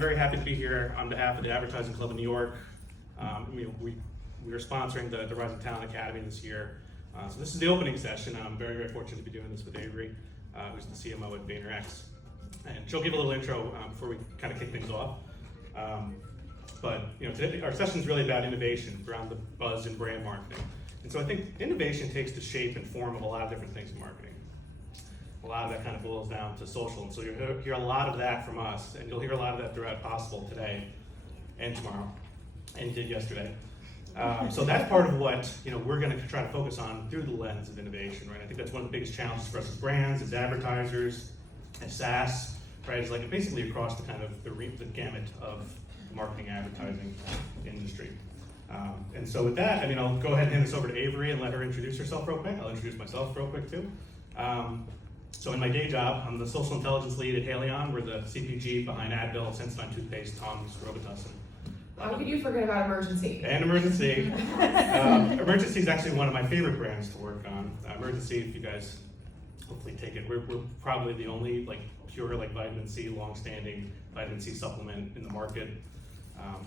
very happy to be here on behalf of the Advertising Club of New York. We are sponsoring the Rising Talent Academy this year. So this is the opening session. I'm very, very fortunate to be doing this with Avery, who's the CMO at VaynerX. And she'll give a little intro before we kind of kick things off. But today our session is really about innovation around the buzz in brand marketing. And so I think innovation takes the shape and form of a lot of different things in marketing. A lot of that kind of boils down to social, and so you'll hear a lot of that from us, and you'll hear a lot of that throughout Possible today and tomorrow, and you did yesterday. So that's part of what we're going to try to focus on through the lens of innovation, right? I think that's one of the biggest challenges for us as brands, as advertisers, as SaaS, right? It's like basically across the kind of the gamut of the marketing advertising industry. And so with that, I'll go ahead and hand this over to Avery and let her introduce herself real quick. I'll introduce myself real quick too. So in my day job, I'm the social intelligence lead at Haleon. We're the CPG behind Advil, Sensodyne toothpaste, Tom's, Robitussin. How could you forget about Emergency? And Emergency. Emergency is actually one of my favorite brands to work on. Emergency, if you guys hopefully take it, we're probably the only pure vitamin C, long-standing vitamin C supplement in the market.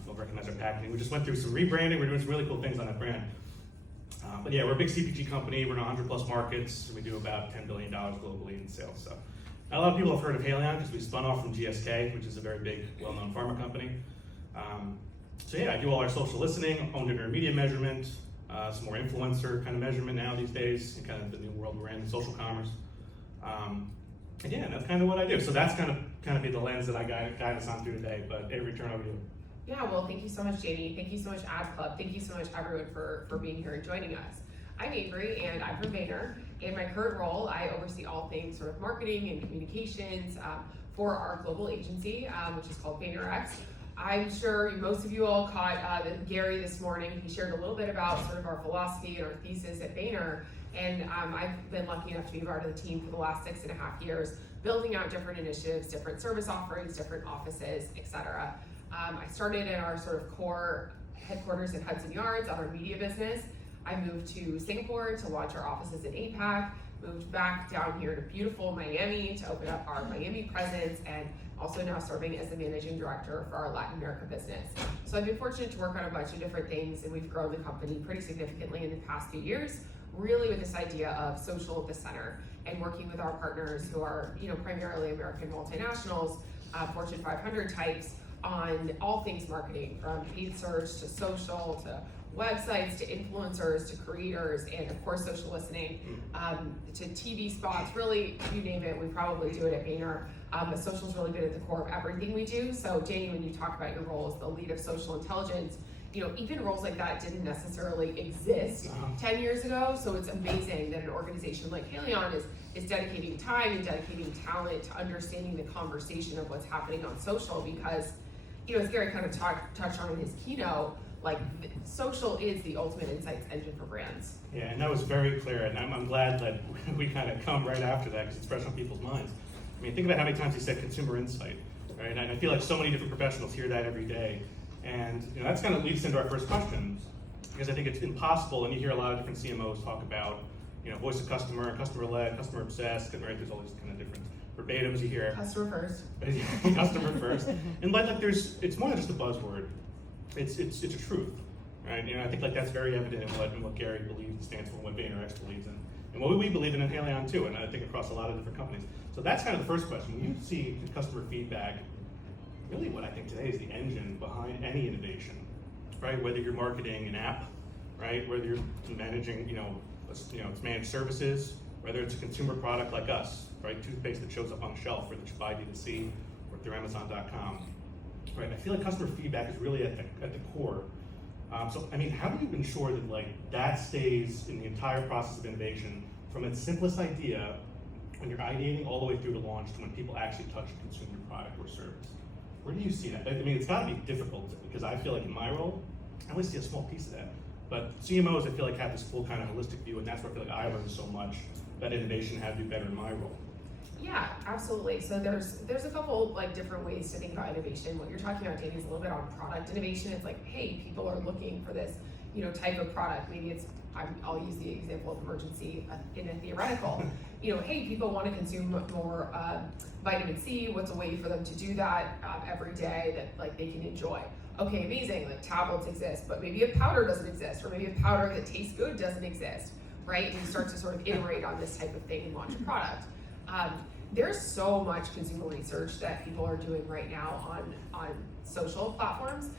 You'll recognize our packaging. We just went through some rebranding. We're doing some really cool things on that brand. But yeah, we're a big CPG company. We're in 100 plus markets. We do about $10 billion globally in sales. So a lot of people have heard of Haleon because we spun off from GSK, which is a very big, well-known pharma company. So yeah, I do all our social listening, owned VaynerMedia measurement, some more influencer kind of measurement now these days, in kind of the new world we're in, social commerce. And yeah, that's kind of what I do. So that's kind of be the lens that I guide us on through today. But Avery, turn over to you. Yeah, well, thank you so much, Jamie. Thank you so much, Ad Club. Thank you so much, everyone, for being here and joining us. I'm Avery, and I'm from Vayner. In my current role, I oversee all things sort of marketing and communications for our global agency, which is called VaynerX. I'm sure most of you all caught Gary this morning. He shared a little bit about sort of our philosophy and our thesis at Vayner. And I've been lucky enough to be part of the team for the last 6.5 years, building out different initiatives, different service offerings, different offices, etc. I started in our sort of core headquarters in Hudson Yards on our media business. I moved to Singapore to launch our offices in APAC, moved back down here to beautiful Miami to open up our Miami presence, and also now serving as the managing director for our Latin America business. So I've been fortunate to work on a bunch of different things, and we've grown the company pretty significantly in the past few years, really with this idea of social at the center and working with our partners who are primarily American multinationals, Fortune 500 types, on all things marketing, from paid search to social to websites to influencers to creators, and of course social listening to TV spots. Really, you name it, we probably do it at Vayner. But social's really been at the core of everything we do. So Jane, when you talk about your role as the lead of social intelligence, even roles like that didn't necessarily exist 10 years ago. So it's amazing that an organization like Haleon is dedicating time and dedicating talent to understanding the conversation of what's happening on social, because as Gary kind of touched on in his keynote, social is the ultimate insights engine for brands. Yeah, and that was very clear, and I'm glad that we kind of come right after that because it's fresh on people's minds. Think about how many times he said consumer insight, right? And I feel like so many different professionals hear that every day. And that's kind of leads into our first question, because I think it's impossible, and you hear a lot of different CMOs talk about, voice of customer, customer-led, customer-obsessed, right? There's all these kind of different verbatims you hear. Customer first. Customer first. And it's more than just a buzzword. It's a truth, right? I think that's very evident in what Gary believes stands for, what VaynerX believes in, and what we believe in Haleon too, and I think across a lot of different companies. So that's kind of the first question. When you see customer feedback, really what I think today is the engine behind any innovation, right? Whether you're marketing an app, right? Whether you're managing, it's managed services, whether it's a consumer product like us, right? Toothpaste that shows up on a shelf or that you buy D2C or through Amazon.com, right? I feel like customer feedback is really at the core. So how do you ensure that that stays in the entire process of innovation, from its simplest idea when you're ideating all the way through to launch to when people actually touch a consumer product or service? Where do you see that? It's got to be difficult, because I feel like in my role, I only see a small piece of that. But CMOs, I feel like, have this full kind of holistic view, and that's where I feel like I learned so much that innovation had to be better in my role. Yeah, absolutely. So there's a couple different ways to think about innovation. What you're talking about, Danny, is a little bit on product innovation. It's hey, people are looking for this type of product. Maybe I'll use the example of emergency in a theoretical. Hey, people want to consume more vitamin C. What's a way for them to do that every day that like they can enjoy? Okay, amazing. Like tablets exist, but maybe a powder doesn't exist, or maybe a powder that tastes good doesn't exist, right? And you start to sort of iterate on this type of thing and launch a product. There's so much consumer research that people are doing right now on social platforms.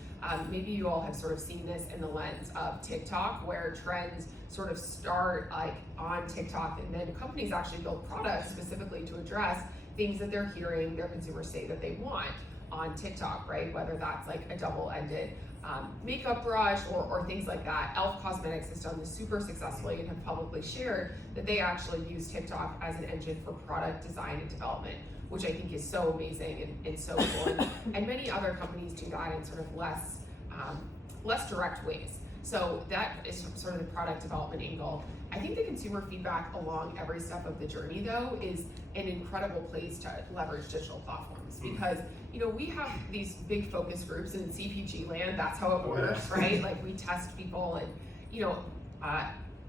Maybe you all have sort of seen this in the lens of TikTok, where trends sort of start like on TikTok, and then companies actually build products specifically to address things that they're hearing their consumers say that they want on TikTok, right? Whether that's like a double-ended makeup brush or things like that. Elf Cosmetics has done this super successfully and have publicly shared that they actually use TikTok as an engine for product design and development, which I think is so amazing and so cool. And many other companies do that in sort of less direct ways. So that is sort of the product development angle. I think the consumer feedback along every step of the journey, though, is an incredible place to leverage digital platforms, because we have these big focus groups, and in CPG land, that's how it works, right? Like we test people, and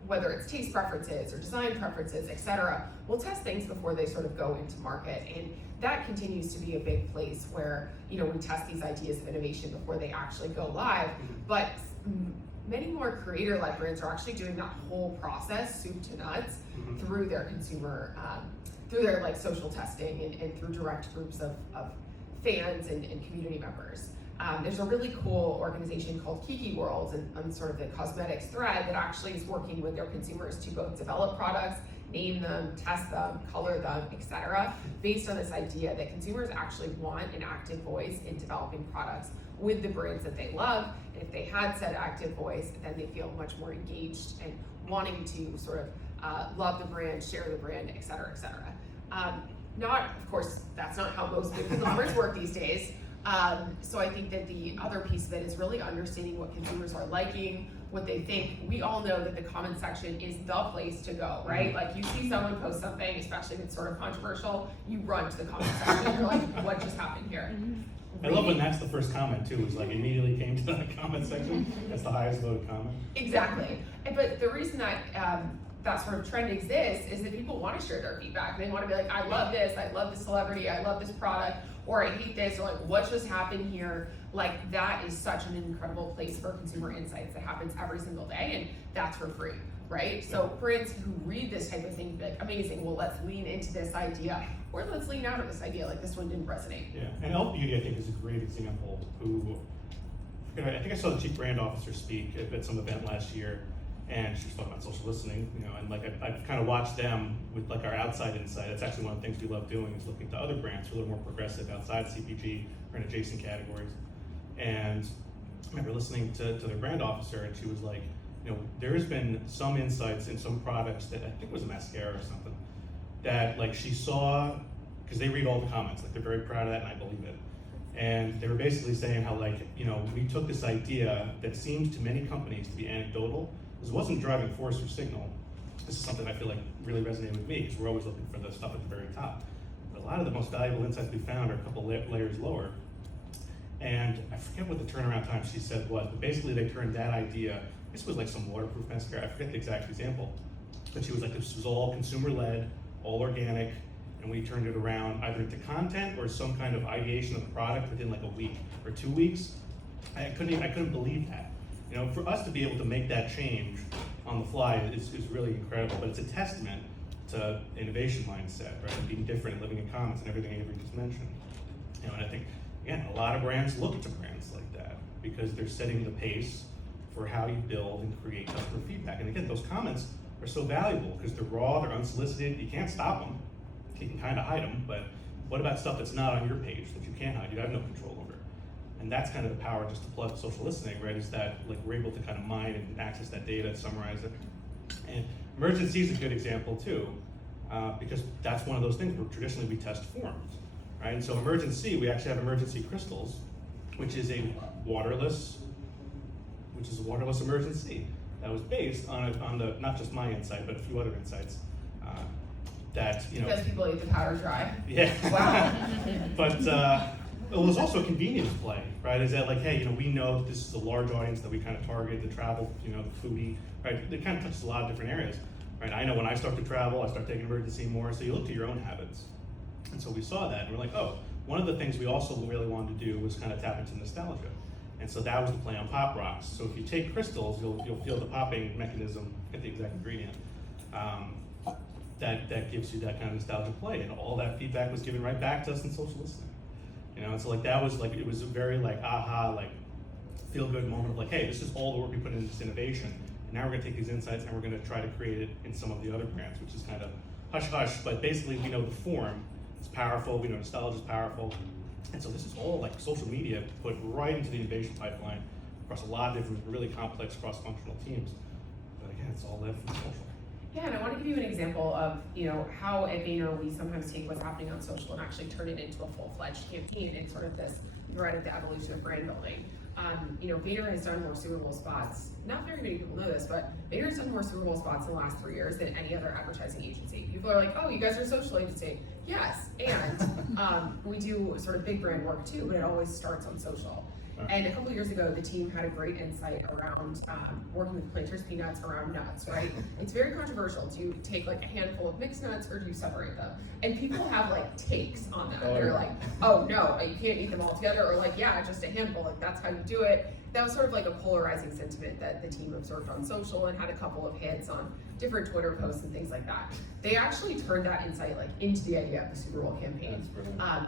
whether it's taste preferences or design preferences, etc. We'll test things before they sort of go into market, and that continues to be a big place where we test these ideas of innovation before they actually go live. But many more creator-led brands are actually doing that whole process, soup to nuts, through their consumer, through their like social testing and through direct groups of fans and community members. There's a really cool organization called Kiki Worlds and sort of the cosmetics thread that actually is working with their consumers to both develop products, name them, test them, color them, etc., based on this idea that consumers actually want an active voice in developing products with the brands that they love. And if they had said active voice, then they feel much more engaged and wanting to sort of love the brand, share the brand, etc., etc. Of course, that's not how most big conglomerates work these days. So I think that the other piece of it is really understanding what consumers are liking, what they think. We all know that the comment section is the place to go, right? Like you see someone post something, especially if it's sort of controversial, you run to the comment section and you're like, what just happened here? I love when that's the first comment too, is like immediately came to the comment section. That's the highest voted comment. Exactly. But the reason that that sort of trend exists is that people want to share their feedback. They want to be like, I love this, I love this celebrity, I love this product, or I hate this, or like, what just happened here? Like that is such an incredible place for consumer insights that happens every single day, and that's for free, right? So brands who read this type of thing be like, amazing, well, let's lean into this idea, or let's lean out of this idea, like this one didn't resonate. Yeah, and Elf Beauty I think is a great example who, I think I saw the chief brand officer speak at some event last year, and she was talking about social listening, and like I've kind of watched them with like our outside insight. That's actually one of the things we love doing, is looking to other brands who are a little more progressive outside CPG or in adjacent categories. And I remember listening to their brand officer, and she was like, there has been some insights in some products that I think was a mascara or something, that like she saw, because they read all the comments, like they're very proud of that, and I believe it. And they were basically saying how like, we took this idea that seems to many companies to be anecdotal, because it wasn't a driving force or signal. This is something I feel like really resonated with me, because we're always looking for the stuff at the very top. But a lot of the most valuable insights we found are a couple layers lower. And I forget what the turnaround time she said was, but basically they turned that idea, this was like some waterproof mascara, I forget the exact example, but she was like, this was all consumer-led, all organic, and we turned it around either into content or some kind of ideation of the product within like a week or 2 weeks. I couldn't believe that. For us to be able to make that change on the fly is really incredible, but it's a testament to innovation mindset, right? Being different, living in comments, and everything Avery just mentioned. And I think, again, a lot of brands look to brands like that because they're setting the pace for how you build and create customer feedback. And again, those comments are so valuable because they're raw, they're unsolicited, you can't stop them. You can kind of hide them, but what about stuff that's not on your page that you can't hide, you have no control over? And that's kind of the power, just to plug social listening, right, is that like we're able to kind of mine and access that data and summarize it. And emergency is a good example too, because that's one of those things where traditionally we test forms, right? And so emergency, we actually have emergency crystals, which is a waterless emergency that was based on the not just my insight, but a few other insights. That because people eat the powder dry. Yeah. Wow. But it was also a convenience play, right? Is that like, hey, we know that this is a large audience that we kind of target, the travel, the foodie, right? It kind of touches a lot of different areas, right? I know when I start to travel, I start taking bird to see more, so you look to your own habits. And so we saw that, and we're like, oh, one of the things we also really wanted to do was kind of tap into nostalgia. And so that was the play on Pop Rocks. So if you take crystals, you'll feel the popping mechanism, get the exact ingredient. That gives you that kind of nostalgia play, and all that feedback was given right back to us in social listening. And so like that was like, it was a very like aha, like feel good moment of like, hey, this is all the work we put into this innovation, and now we're gonna take these insights and we're gonna try to create it in some of the other brands, which is kind of hush hush, but basically we know the form is powerful, we know nostalgia is powerful, and so this is all like social media put right into the innovation pipeline across a lot of different really complex cross-functional teams. But again, it's all led from social. Yeah, and I want to give you an example of, how at Vayner we sometimes take what's happening on social and actually turn it into a full-fledged campaign and sort of this thread of the evolution of brand building. Vayner has done more Super Bowl spots. Not very many people know this, but Vayner has done more Super Bowl spots in the last 3 years than any other advertising agency. People are like, oh, you guys are a social agency. Yes, and we do sort of big brand work too, but it always starts on social. And a couple of years ago, the team had a great insight around working with Planters Peanuts around nuts, right? It's very controversial. Do you take like a handful of mixed nuts or do you separate them? And people have like takes on that. They're like, oh no, you can't eat them all together, or like, yeah, just a handful, like that's how you do it. That was sort of like a polarizing sentiment that the team observed on social and had a couple of hits on different Twitter posts and things like that. They actually turned that insight like into the idea of the Super Bowl campaign,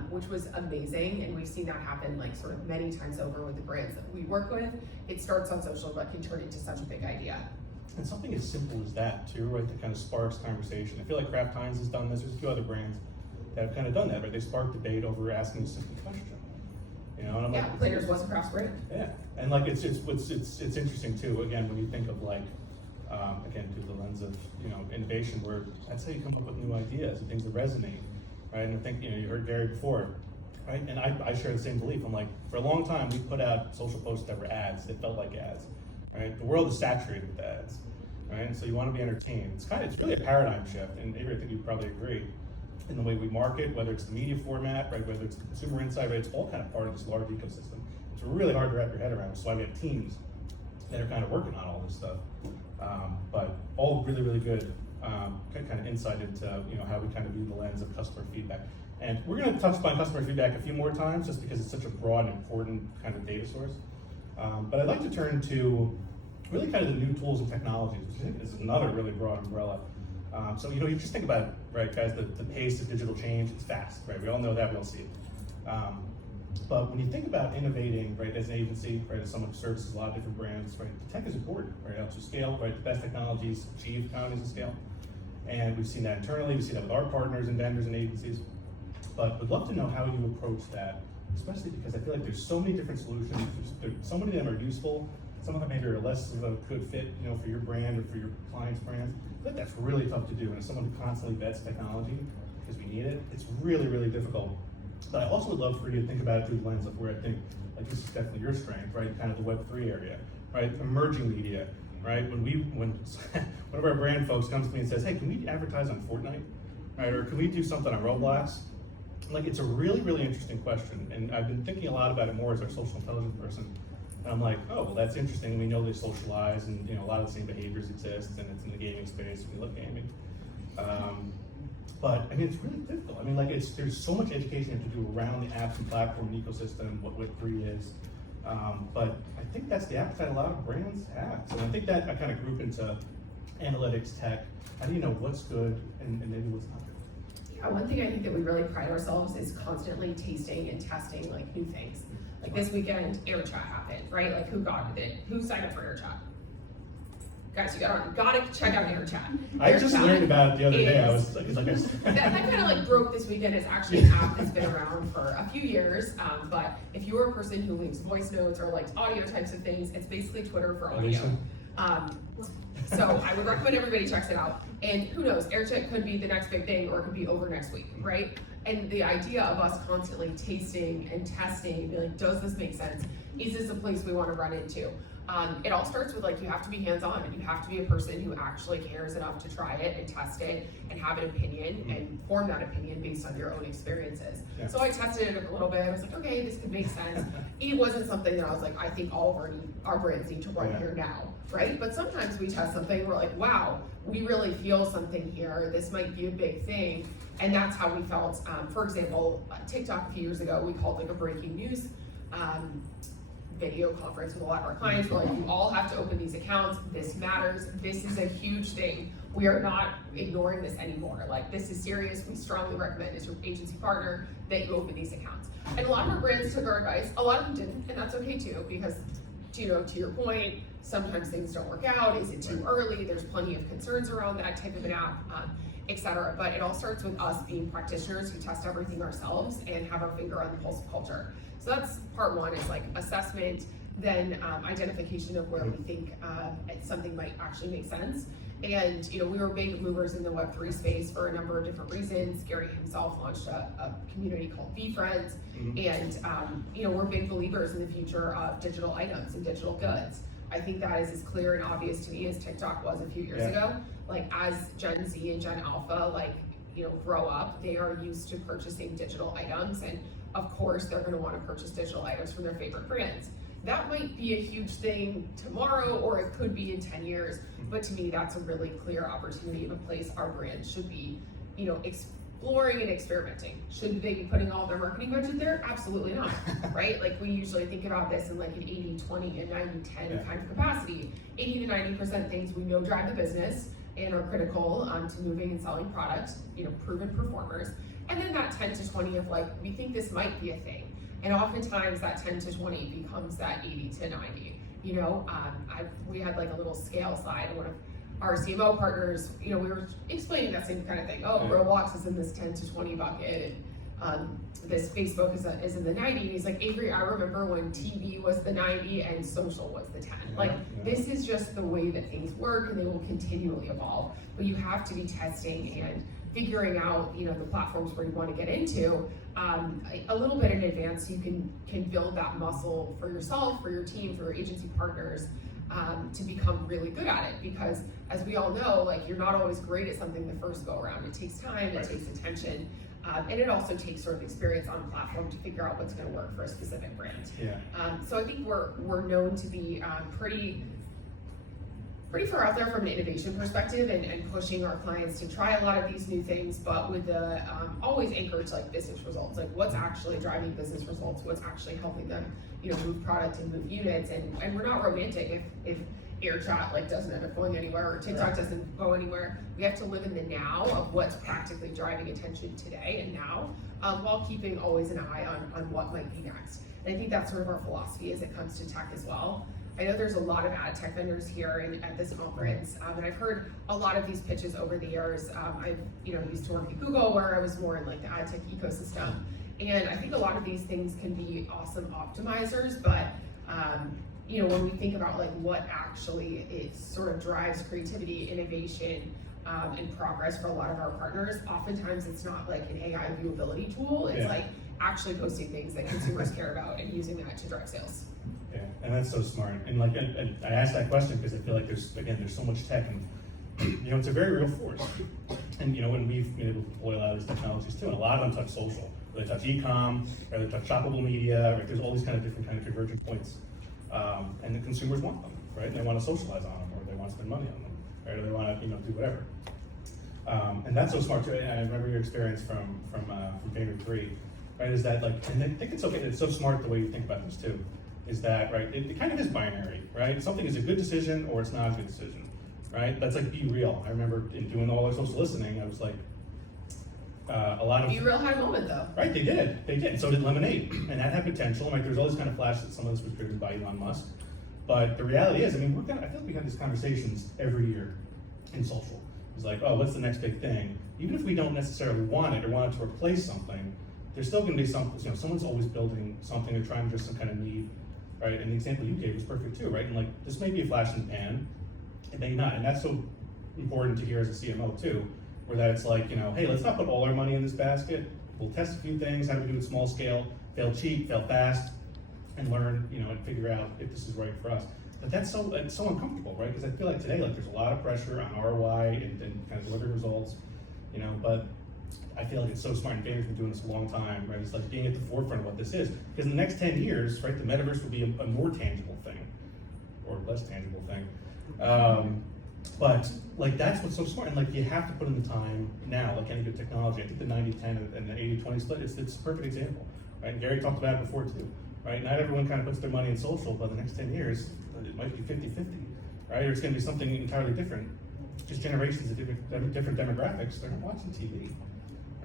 which was amazing. And we've seen that happen like sort of many times over with the brands that we work with. It starts on social, but can turn into such a big idea. And something as simple as that too, right, that kind of sparks conversation. I feel like Kraft Heinz has done this. There's a few other brands that have kind of done that, right? They spark debate over asking a simple question. And I'm like, Planters was a Kraft brand. Yeah, and like it's interesting too. Again, when you think of like, again through the lens of innovation, where that's how you come up with new ideas and things that resonate, right? And I think you heard Gary before, right? And I share the same belief. I'm like, for a long time we put out social posts that were ads, that felt like ads, right? The world is saturated with ads, right? And so you want to be entertained. It's really a paradigm shift, and Avery, I think you'd probably agree, in the way we market, whether it's the media format, right, whether it's the consumer insight, right, it's all kind of part of this large ecosystem. It's really hard to wrap your head around. That's why we have teams that are kind of working on all this stuff. But all really, really good kind of insight into how we kind of view the lens of customer feedback. And we're going to touch upon customer feedback a few more times, just because it's such a broad and important kind of data source. But I'd like to turn to really kind of the new tools and technologies, which I think is another really broad umbrella. So you just think about it, right, guys, the pace of digital change, it's fast, right? We all know that, we all see it. But when you think about innovating, right, as an agency, right, as someone who services a lot of different brands, right, the tech is important, right? It helps you scale, right? The best technologies achieve economies of scale. And we've seen that internally, we see that with our partners and vendors and agencies. But we'd love to know how you approach that, especially because I feel like there's so many different solutions, so many of them are useful. Some of them maybe are less of a good fit, for your brand or for your client's brands. But that's really tough to do. And as someone who constantly vets technology, because we need it, it's really, really difficult. But I also would love for you to think about it through the lens of where I think, like, this is definitely your strength, right? Kind of the Web3 area, right? Emerging media, right? When one of our brand folks comes to me and says, hey, can we advertise on Fortnite, right? Or can we do something on Roblox? Like, it's a really, really interesting question. And I've been thinking a lot about it more as our social intelligence person. And I'm like, oh, well, that's interesting. We know they socialize, and a lot of the same behaviors exist, and it's in the gaming space. We love gaming, but I mean, it's really difficult. I mean, like, there's so much education you have to do around the apps and platform and ecosystem, what Web3 is. But I think that's the appetite a lot of brands have. So I think that I kind of group into analytics, tech. How do you know what's good and maybe what's not good? Yeah, one thing I think that we really pride ourselves is constantly tasting and testing like new things. Like this weekend, AirChat happened, right? Like who got it? Who signed up for AirChat? Guys, you gotta check out AirChat. I just learned about it the other day. I was like, that kind of like broke this weekend. It's actually an app that's been around for a few years. But if you're a person who leaves voice notes or likes audio types of things, it's basically Twitter for audio. So I would recommend everybody checks it out. And who knows, AirChat could be the next big thing, or it could be over next week, right? And the idea of us constantly tasting and testing and be like, does this make sense? Is this a place we want to run into? It all starts with like, you have to be hands-on and you have to be a person who actually cares enough to try it and test it and have an opinion and form that opinion based on your own experiences. Yeah. So I tested it a little bit. I was like, okay, this could make sense. It wasn't something that I was like, I think all of our brands need to run here now, right? But sometimes we test something, we're like, wow, we really feel something here. This might be a big thing. And that's how we felt. For example, TikTok a few years ago, we called like a breaking news video conference with a lot of our clients. We're like, you all have to open these accounts. This matters. This is a huge thing. We are not ignoring this anymore. Like, this is serious. We strongly recommend as your agency partner that you open these accounts. And a lot of our brands took our advice. A lot of them didn't, and that's okay too, because to your point, sometimes things don't work out. Is it too early? There's plenty of concerns around that type of an app, etc. But it all starts with us being practitioners who test everything ourselves and have our finger on the pulse of culture. So that's part one, is like assessment, then identification of where we think something might actually make sense. And we were big movers in the Web3 space for a number of different reasons. Gary himself launched a community called VFriends, and we're big believers in the future of digital items and digital goods. I think that is as clear and obvious to me as TikTok was a few years ago. Like, as Gen Z and Gen Alpha grow up, they are used to purchasing digital items, and of course they're going to want to purchase digital items from their favorite brands. That might be a huge thing tomorrow, or it could be in 10 years, but to me that's a really clear opportunity of a place our brand should be exploring and experimenting. Should they be putting all their marketing budget there? Absolutely not, right? Like, we usually think about this in like an 80-20 and 90-10 kind of capacity. 80 to 90% things we know drive the business and are critical to moving and selling products, proven performers. And then that 10 to 20 of like, we think this might be a thing. And oftentimes that 10 to 20 becomes that 80 to 90. We had like a little scale slide. One of our CMO partners, we were explaining that same kind of thing. Oh, Roblox is in this 10 to 20 bucket, and this Facebook is in the 90. And he's like, Avery, I remember when TV was the 90 and social was the 10. This is just the way that things work, and they will continually evolve. But you have to be testing and figuring out, the platforms where you want to get into a little bit in advance, so you can build that muscle for yourself, for your team, for your agency partners, to become really good at it. Because as we all know, like, you're not always great at something the first go around. It takes time, it takes attention, and it also takes sort of experience on a platform to figure out what's going to work for a specific brand. So I think we're known to be pretty far out there from an innovation perspective, and pushing our clients to try a lot of these new things, but with the always anchored to like business results, like what's actually driving business results, what's actually helping them move product and move units. And we're not romantic if AirChat like doesn't end up going anywhere, or TikTok doesn't go anywhere. We have to live in the now of what's practically driving attention today and now, while keeping always an eye on what might be next. And I think that's sort of our philosophy as it comes to tech as well. I know there's a lot of ad tech vendors here at this conference, and I've heard a lot of these pitches over the years. I've used to work at Google, where I was more in like the ad tech ecosystem, and I think a lot of these things can be awesome optimizers, but when we think about like what actually it sort of drives creativity, innovation, and progress for a lot of our partners, oftentimes it's not like an AI viewability tool. It's like actually posting things that consumers care about and using that to drive sales. Yeah, and that's so smart. And like, I asked that question because I feel like there's so much tech, and it's a very real force. And when we've been able to deploy a lot of these technologies too, and a lot of them touch social, or they touch e-com, or they touch shoppable media, right? There's all these kind of different kind of convergent points, and the consumers want them, right? And they want to socialize on them, or they want to spend money on them, right? Or they want to do whatever. And that's so smart too. And I remember your experience from Vayner3, right? Is that like, and I think it's okay. It's so smart the way you think about this too. Is that right? It kind of is binary, right? Something is a good decision or it's not a good decision, right? That's like Be Real. I remember in doing all our social listening, I was like, a lot of— Be Real had a moment though. Right, they did. So did Lemonade, and that had potential. Like, there's all this kind of flash that some of this was driven by Elon Musk, but the reality is, I mean, I feel like we have these conversations every year in social. It's like, oh, what's the next big thing? Even if we don't necessarily want it or want it to replace something, there's still going to be something. Someone's always building something or trying to address some kind of need. Right, and the example you gave was perfect too, right? And like, this may be a flash in the pan, it may not, and that's so important to hear as a CMO too, where that it's like, hey, let's not put all our money in this basket. We'll test a few things, how do we do it small scale, fail cheap, fail fast, and learn, and figure out if this is right for us. but that's it's so uncomfortable, right? Because I feel like today, like there's a lot of pressure on ROI and kind of delivering results, you know, but I feel like it's so smart, and Vayner's been doing this a long time, right? It's like being at the forefront of what this is. Because in the next 10 years, right, the metaverse will be a more tangible thing, or less tangible thing. But like that's what's so smart, and like you have to put in the time now, like any good technology. I think the 90-10 and the 80-20 split, it's a perfect example, right? And Gary talked about it before too, right? Not everyone kind of puts their money in social, but the next 10 years, it might be 50-50, right? Or it's gonna be something entirely different. Just generations of different demographics, they're not watching TV,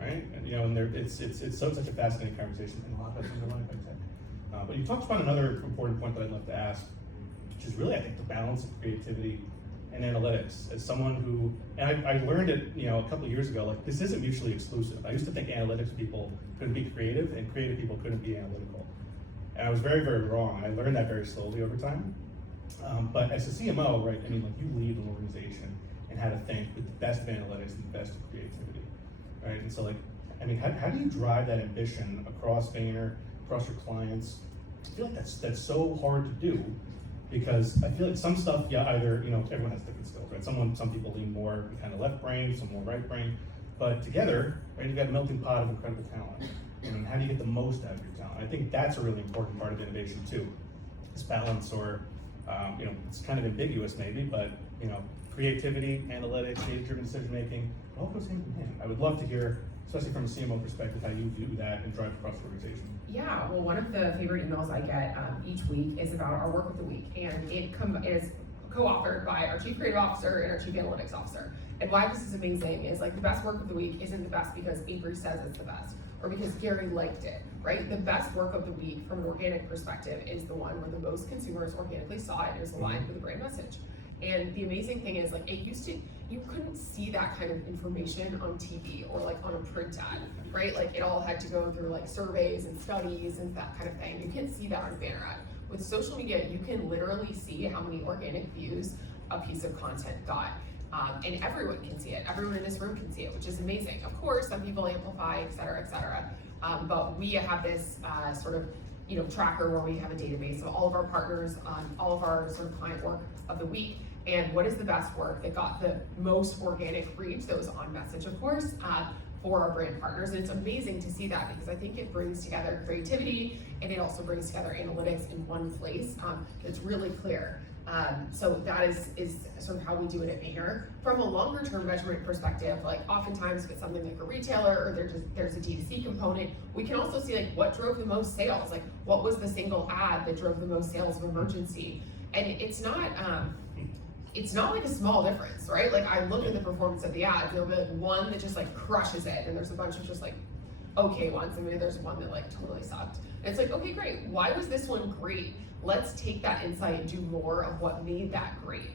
right? And you know, and it's such a fascinating conversation, and a lot of us in their life, I think. But you talked about another important point that I'd love to ask, which is really, I think, the balance of creativity and analytics. As someone who, and I learned it, you know, a couple of years ago, like this isn't mutually exclusive. I used to think analytics people couldn't be creative and creative people couldn't be analytical. And I was very, very wrong. I learned that very slowly over time. But as a CMO, right, I mean, like you lead an organization and how to think with the best of analytics and the best of creativity, right? And so like, I mean, how do you drive that ambition across Vayner, across your clients? I feel like that's so hard to do, because I feel like some stuff, yeah, either, you know, everyone has different skills, right? Some people lean more kind of left brain, some more right brain, but together, right, you've got a melting pot of incredible talent. And how do you get the most out of your talent? I think that's a really important part of innovation too. This balance, or, you know, it's kind of ambiguous maybe, but, you know, creativity, analytics, data-driven decision-making, it all goes hand in hand. I would love to hear, especially from a CMO perspective, how you do that and drive across the organization. Yeah, well, one of the favorite emails I get each week is about our work of the week, and it is co-authored by our Chief Creative Officer and our Chief Analytics Officer. And why this is amazing is like the best work of the week isn't the best because Avery says it's the best, or because Gary liked it, right? The best work of the week from an organic perspective is the one where the most consumers organically saw it and it was aligned with the brand message. And the amazing thing is, like, you couldn't see that kind of information on TV or like on a print ad, right? Like it all had to go through like surveys and studies and that kind of thing. You can't see that on a banner ad. With social media, you can literally see how many organic views a piece of content got. And everyone can see it. Everyone in this room can see it, which is amazing. Of course, some people amplify, et cetera, et cetera. But we have this sort of, you know, tracker where we have a database of all of our partners on all of our sort of client work of the week. And what is the best work that got the most organic reach that was on message, of course, for our brand partners. And it's amazing to see that, because I think it brings together creativity and it also brings together analytics in one place. It's really clear. So that is sort of how we do it at Vayner. From a longer term measurement perspective, like oftentimes if it's something like a retailer or there's a D2C component, we can also see like what drove the most sales, like what was the single ad that drove the most sales of emergency. And it's not like a small difference, right? Like I look at the performance of the ads, there'll be like one that just like crushes it, and there's a bunch of just like okay ones, and maybe there's one that like totally sucked. And it's like, okay, great, why was this one great? Let's take that insight and do more of what made that great.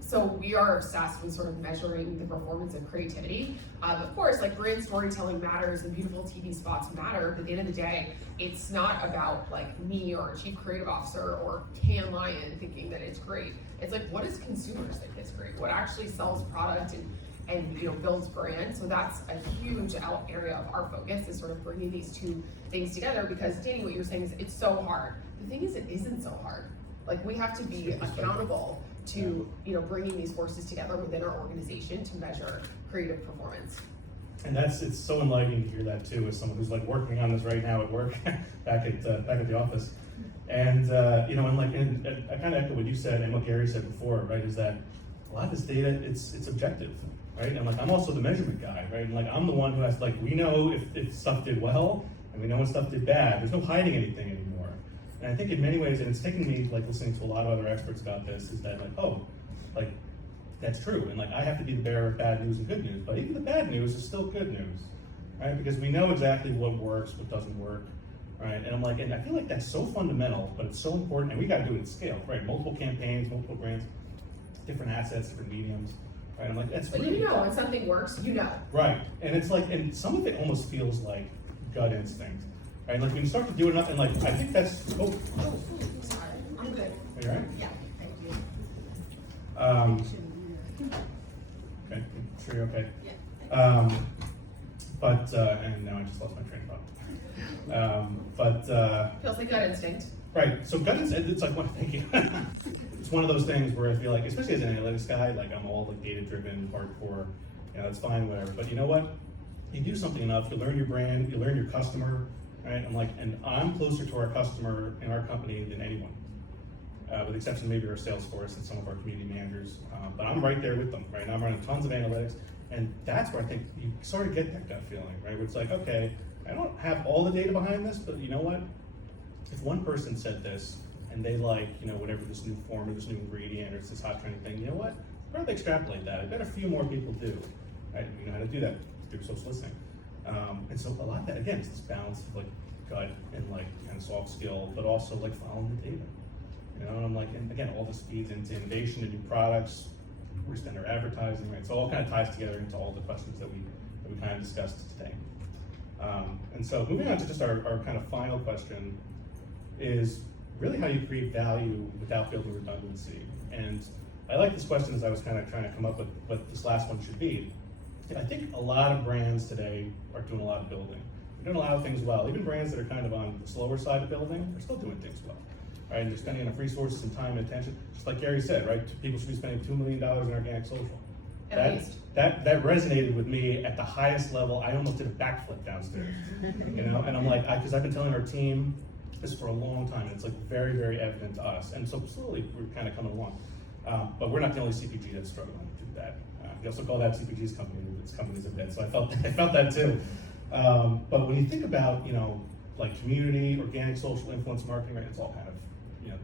So we are obsessed with sort of measuring the performance of creativity. Of course, like brand storytelling matters and beautiful TV spots matter, but at the end of the day, it's not about like me or a chief creative officer or Can Lion thinking that it's great. It's like, what does consumers think is great? What actually sells product and you know, builds brand? So that's a huge area of our focus, is sort of bringing these two things together, because Danny, what you're saying is it's so hard. The thing is, it isn't so hard. Like we have to be accountable to, you know, bringing these forces together within our organization to measure creative performance. And it's so enlightening to hear that too, as someone who's like working on this right now at work, back at the office. And you know, and I kind of echo what you said and what Gary said before, right? Is that a lot of this data, it's objective, right? And like I'm also the measurement guy, right? And like I'm the one who has like, we know if stuff did well, and we know when stuff did bad. There's no hiding anything anymore. And I think in many ways, and it's taken me like listening to a lot of other experts about this, is that like, oh, like that's true. And like I have to be the bearer of bad news and good news, but even the bad news is still good news, right? Because we know exactly what works, what doesn't work, right? And I'm like, and I feel like that's so fundamental, but it's so important, and we got to do it at scale, right? Multiple campaigns, multiple brands, different assets, different mediums, right? I'm like, that's but really you know, when something works, you know. Right, and it's like, and some of it almost feels like gut instinct, right? Like when you start to do enough, and like, I think that's, Sorry, I'm good. are you all right? Yeah, thank you. Okay, sure you're okay. Yeah. But, and now I just lost my train of thought. Feels like gut instinct. Right, so guidance, it's like, well, thank you. It's one of those things where I feel like, especially as an analytics guy, like I'm all like data driven, hardcore, you know, that's fine, whatever. But you know what? You do something enough, you learn your brand, you learn your customer, right? And I'm closer to our customer in our company than anyone. With the exception of maybe our sales force and some of our community managers. But I'm right there with them, right? And I'm running tons of analytics. And that's where I think you sort of get that gut feeling, right? Where it's like, okay, I don't have all the data behind this, but you know what? If one person said this and they like, you know, whatever this new form or this new ingredient or this hot trending thing, you know what? Why don't they extrapolate that? I bet a few more people do, right? You know how to do that through social listening. And so a lot of that, again, is this balance of like gut and like kind of soft skill, but also like following the data. You know, and I'm like, and again, all this feeds into innovation and new products, where we spend our advertising, right? So all kind of ties together into all the questions that we kind of discussed today. And so moving on to just our kind of final question is really how you create value without building redundancy. And I like this question as I was kind of trying to come up with what this last one should be. I think a lot of brands today are doing a lot of building. They're doing a lot of things well. Even brands that are kind of on the slower side of building are still doing things well. Right, and they're spending enough resources and time and attention. Just like Gary said, right? People should be spending $2 million in organic social. At least. That resonated with me at the highest level. I almost did a backflip downstairs. You know, and I'm like, because I've been telling our team this for a long time, and it's like very, very evident to us. And so slowly we're kind of coming along. But we're not the only CPG that's struggling to do that. We also call that CPG's company, its companies a bit. So I felt that too. But when you think about, you know, like community, organic, social influence marketing, right? It's all kind of, you know,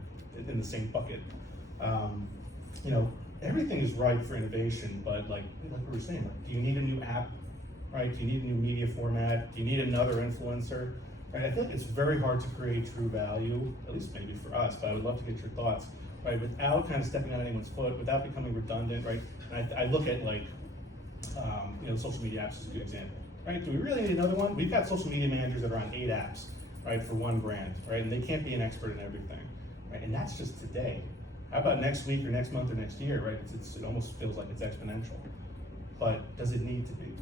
in the same bucket. You know, everything is ripe for innovation, but like we were saying, like, do you need a new app, right? Do you need a new media format? Do you need another influencer, right? I feel like it's very hard to create true value, at least maybe for us, but I would love to get your thoughts, right? Without kind of stepping on anyone's foot, without becoming redundant, right? And I look at like, you know, social media apps is a good example, right? Do we really need another one? We've got social media managers that are on 8 apps, right, for one brand, right? And they can't be an expert in everything, right? And that's just today. How about next week or next month or next year, right? It almost feels like it's exponential. But does it need to be,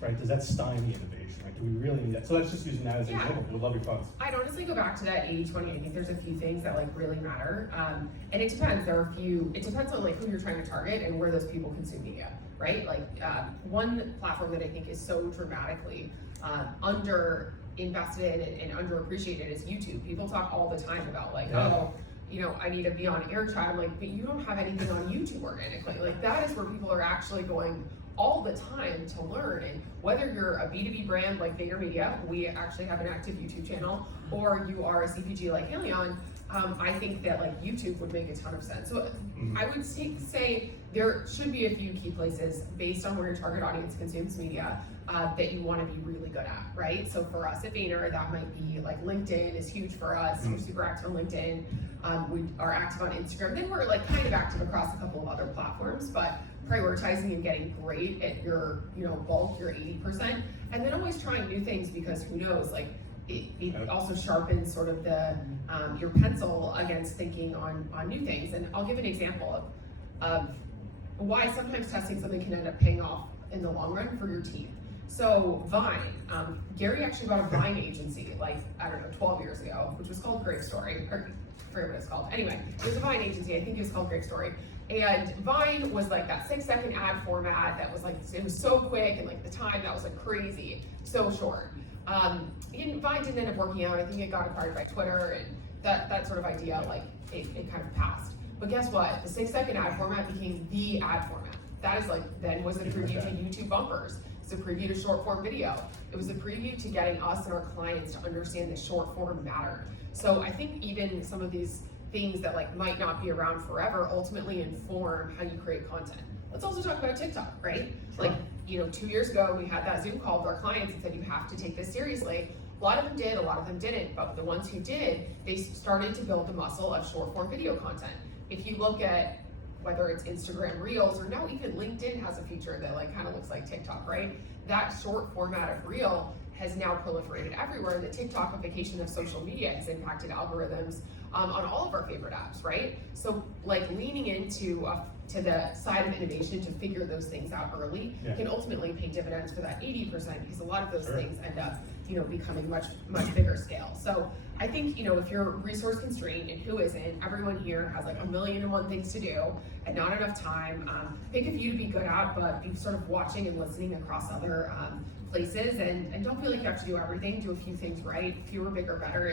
right? Does that stymie innovation, right? Do we really need that? So that's just using that as an example. We'd love your thoughts. I'd honestly go back to that 80-20. I think there's a few things that like really matter. And it depends. It depends on like who you're trying to target and where those people consume media, right? Like one platform that I think is so dramatically under invested and underappreciated is YouTube. People talk all the time about like, oh, you know, I need to be on airtime. I'm like, but you don't have anything on YouTube organically. Like that is where people are actually going all the time to learn. And whether you're a B2B brand like VaynerMedia, we actually have an active YouTube channel, or you are a CPG like Haleon, I think that like YouTube would make a ton of sense. So I would say there should be a few key places based on where your target audience consumes media that you want to be really good at, right? So for us at Vayner, that might be like LinkedIn is huge for us. We're super active on LinkedIn. We are active on Instagram. Then we're like kind of active across a couple of other platforms, but prioritizing and getting great at your, you know, bulk, your 80%, and then always trying new things because who knows, like it also sharpens sort of the your pencil against thinking on new things. And I'll give an example of why sometimes testing something can end up paying off in the long run for your team. So Vine, Gary actually bought a Vine agency like, I don't know, 12 years ago, which was called Great Story, or I forget what it's called. Anyway, it was a Vine agency, I think it was called Great Story. And Vine was like that 6-second ad format that was like, it was so quick, and like the time that was like crazy, so short. And Vine didn't end up working out. I think it got acquired by Twitter, and that sort of idea, like it kind of passed. But guess what? The 6-second ad format became the ad format. That is like, then was a preview to YouTube bumpers. It's a preview to short form video. It was a preview to getting us and our clients to understand that short form mattered. So I think even some of these things that like might not be around forever ultimately inform how you create content. Let's also talk about TikTok, right? Like, you know, 2 years ago, we had that Zoom call with our clients and said, you have to take this seriously. A lot of them did, a lot of them didn't, but the ones who did, they started to build the muscle of short form video content. If you look at whether it's Instagram Reels, or now even LinkedIn has a feature that like kind of looks like TikTok, right? That short format of Reel has now proliferated everywhere. The TikTokification of social media has impacted algorithms on all of our favorite apps, right? So like leaning into to the side of innovation to figure those things out early can ultimately pay dividends for that 80%, because a lot of those things end up, you know, becoming much bigger scale. So I think, if you're resource constrained, and who isn't, everyone here has like 1,000,001 things to do and not enough time. Pick a few to be good at, but be sort of watching and listening across other places, and don't feel like you have to do everything. Do a few things right. Fewer, bigger, better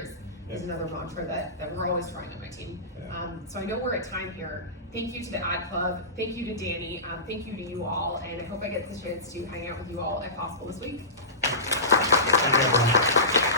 is another mantra that we're always trying on my team. Yeah. So I know we're at time here. Thank you to the Ad Club. Thank you to Danny. Thank you to you all, and I hope I get the chance to hang out with you all if possible this week. Thank you, everyone.